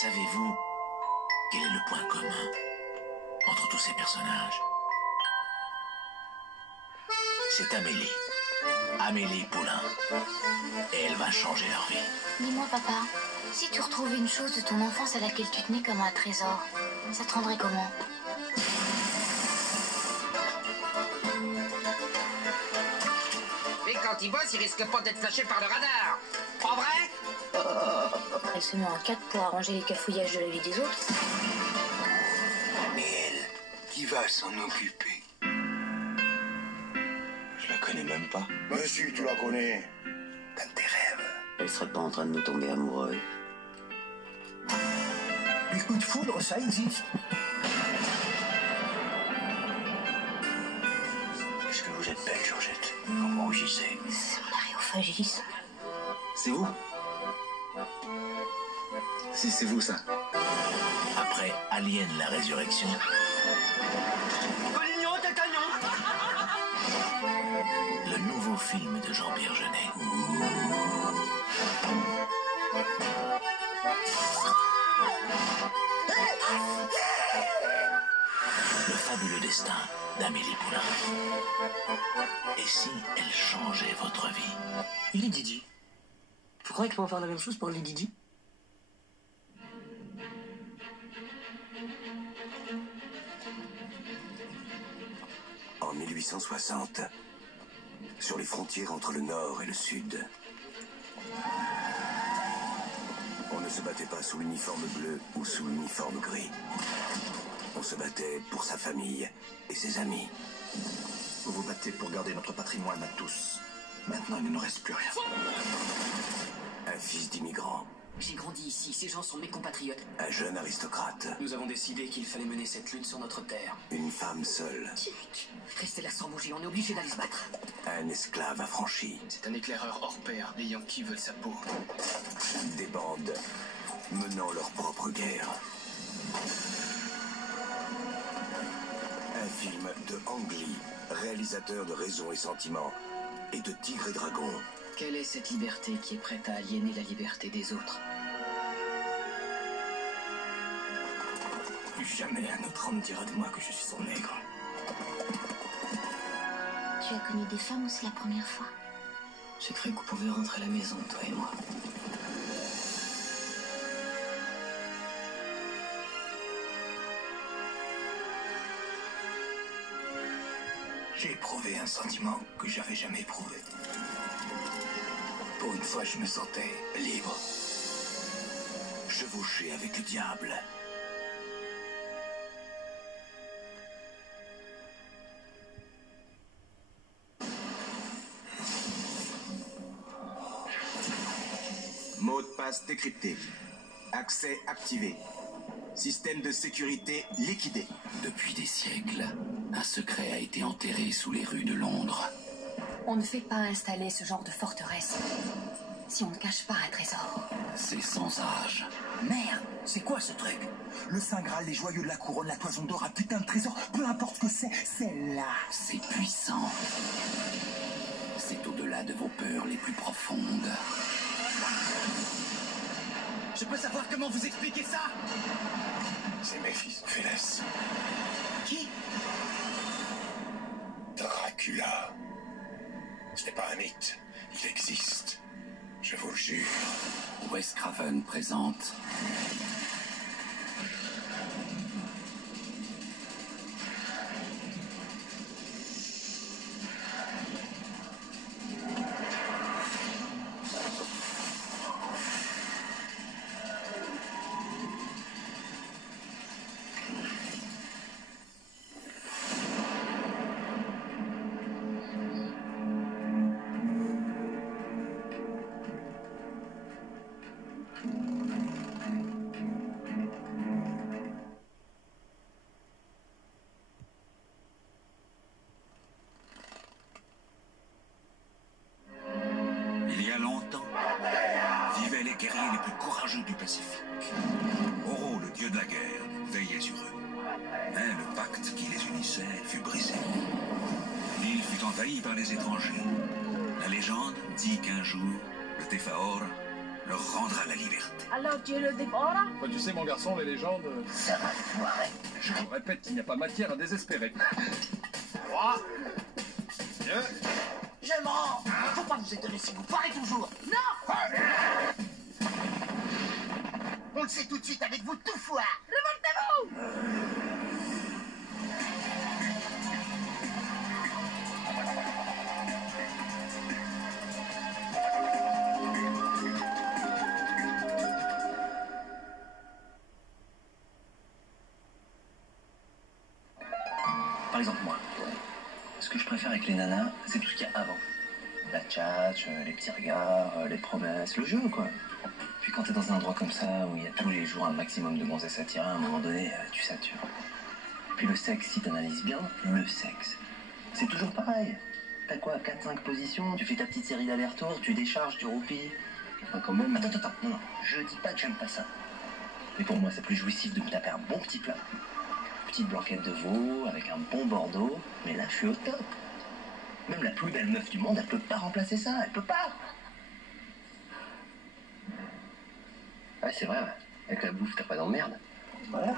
Savez-vous quel est le point commun entre tous ces personnages? C'est Amélie. Amélie Poulain. Et elle va changer leur vie. Dis-moi, papa, si tu retrouvais une chose de ton enfance à laquelle tu tenais comme un trésor, ça te rendrait comment? Mais quand il bosse, il risque pas d'être flashé par le radar. Pas vrai? Elle se met en quatre pour arranger les cafouillages de la vie des autres. Mais elle, qui va s'en occuper? Je la connais même pas. Mais si, tu la connais. Dans tes rêves. Elle serait pas en train de nous tomber amoureux. Les coups de foudre, ça existe. Est-ce que vous êtes belle, Georgette? Quand vous rougissez. C'est mon aréophagisme. C'est vous? Si, c'est vous, ça. Après Alien la résurrection, Collignon, Titanion. le nouveau film de Jean-Pierre Jeunet. Le fabuleux destin d'Amélie Poulain. Et si elle changeait votre vie? Il est Didi. Tu croyais qu'on va faire la même chose pour les Didi? En 1860, sur les frontières entre le Nord et le Sud, on ne se battait pas sous l'uniforme bleu ou sous l'uniforme gris. On se battait pour sa famille et ses amis. Vous vous battez pour garder notre patrimoine à tous. Maintenant, il ne nous reste plus rien. Un fils d'immigrant, J'ai grandi ici, ces gens sont mes compatriotes. un jeune aristocrate, Nous avons décidé qu'il fallait mener cette lutte sur notre terre. une femme seule, Jack, restez là sans bouger, on est obligé d'aller se battre. un esclave affranchi, C'est un éclaireur hors pair, les Yankees veulent sa peau. des bandes menant leur propre guerre. Un film de Ang Lee, réalisateur de Raison et Sentiment et de Tigre et Dragon. Quelle est cette liberté qui est prête à aliéner la liberté des autres? Plus jamais un autre homme dira de moi que je suis son nègre. Tu as connu des femmes ou c'est la première fois? J'ai cru qu'on pouvait rentrer à la maison, toi et moi. J'ai éprouvé un sentiment que j'avais jamais éprouvé. Pour une fois, je me sentais libre. Chevauché avec le diable. Mot de passe décrypté. Accès activé. Système de sécurité liquidé. Depuis des siècles, un secret a été enterré sous les rues de Londres. On ne fait pas installer ce genre de forteresse si on ne cache pas un trésor. C'est sans âge. Merde, c'est quoi ce truc? Le Saint Graal, les joyaux de la couronne, la toison d'or, un putain de trésor, peu importe ce que c'est là. C'est puissant. C'est au-delà de vos peurs les plus profondes. Je peux savoir comment vous expliquez ça? C'est Méphistophélès. Qui? Dracula. Ce n'est pas un mythe. Il existe. Je vous le jure. Wes Craven présente Il y a longtemps, vivaient les guerriers les plus courageux du Pacifique. Oro, le dieu de la guerre, veillait sur eux. Mais le pacte qui les unissait fut brisé. L'île fut envahie par les étrangers. La légende dit qu'un jour, le Théfaor, leur rendra la liberté. Alors tu le dévoras? Tu sais, mon garçon, les légendes... Ça va foirer. Je vous répète qu'il n'y a pas matière à désespérer. 3, 2... Je me rends. Faut pas vous étonner si vous parlez toujours. Non. On le sait tout de suite avec vous tout foire. Remontez-vous. Par exemple, moi, ce que je préfère avec les nanas, c'est tout ce qu'il y a avant. La tchatch, les petits regards, les promesses, le jeu, quoi. Puis quand t'es dans un endroit comme ça, où il y a tous les jours un maximum de gonzesses à tirer, à un moment donné, tu satures. Puis le sexe, si t'analyses bien, le sexe, c'est toujours pareil. T'as quoi, 4-5 positions, tu fais ta petite série d'allers-retours, tu décharges, tu roupies. Enfin, quand même... Attends, non, je dis pas que j'aime pas ça. Mais pour moi, c'est plus jouissif de me taper un bon petit plat. Petite blanquette de veau, avec un bon Bordeaux, mais là, je suis au top. Même la plus belle meuf du monde, elle peut pas remplacer ça, elle peut pas. Ouais, c'est vrai, ouais. Avec la bouffe, t'as pas d'emmerde. Voilà.